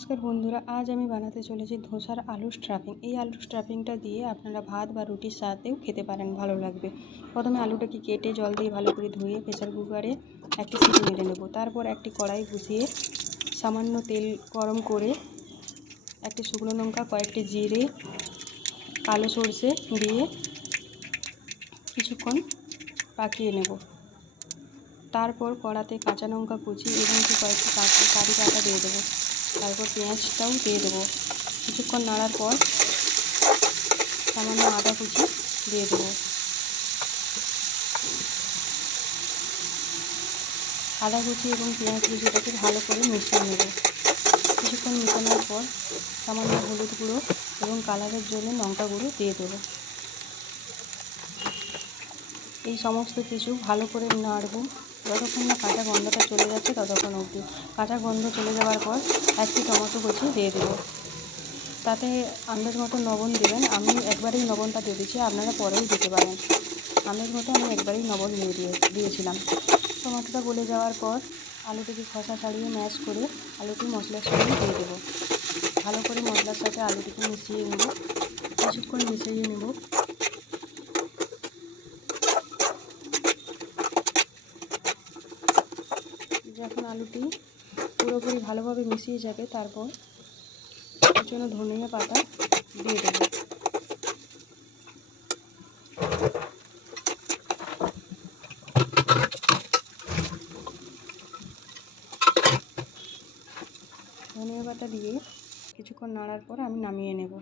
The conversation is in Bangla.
নমস্কার বন্ধুরা, আজ আমি বানাতে চলেছি ধোসার আলু স্টাফিং। এই আলু স্টাফিংটা দিয়ে আপনারা ভাত বা রুটির সাথেও খেতে পারেন, ভালো লাগবে। প্রথমে আলুটাকে কেটে জল দিয়ে ভালো করে ধুয়ে প্রেসার কুকারে একটি সিটি মেরে নেব। তারপর একটি কড়াই বসিয়ে সামান্য তেল গরম করে একটি শুকনো লঙ্কা, কয়েকটি জিরে, কালো সরষে দিয়ে কিছুক্ষণ পাকিয়ে নেব। তারপর কড়াতে কাঁচা লঙ্কা কুচি এবং কয়েকটি কারি পাতা দিয়ে দেবো। তারপর পেঁয়াজটাও দিয়ে দেবো। কিছুক্ষণ নাড়ার পর সামান্য আদা কুচি দিয়ে দেবো। আদা কুচি এবং পেঁয়াজ কুচিটাকে ভালো করে মিশিয়ে নেব। কিছুক্ষণ মেশানোর পর সামান্য হলুদ গুঁড়ো এবং কালারের জন্য লঙ্কা গুঁড়ো দিয়ে দেবো। এই সমস্ত কিছু ভালো করে নাড়ব যতক্ষণ না কাঁচা গন্ধটা চলে যাচ্ছে, ততক্ষণ অবধি। কাঁচা গন্ধ চলে যাওয়ার পর একটি টমেটো কুচি দিয়ে দেবো। তাতে আন্দাজ মতো লবণ দেবেন। আমি একবারেই লবণটা দিয়ে দিচ্ছি, আপনারা পরেও দিতে পারেন। আন্দাজ মতো আমি একবারেই লবণ দিয়েছিলাম। টমেটোটা গলে যাওয়ার পর আলুটিকে খোসা ছাড়িয়ে ম্যাশ করে আলুটি মশলার সঙ্গে দিয়ে দেবো। ভালো করে মশলার সাথে আলুটিকে মিশিয়ে নেব। কিছুক্ষণ মিশিয়ে নেব। যখন আলুটি পুরোপুরি ভালোভাবে মিশিয়ে যাবে, তারপর কুচনো ধনিয়া পাতা দিয়ে দেবো। ধনিয়া পাতা দিয়ে কিছুক্ষণ নাড়ার পর আমি নামিয়ে নেব।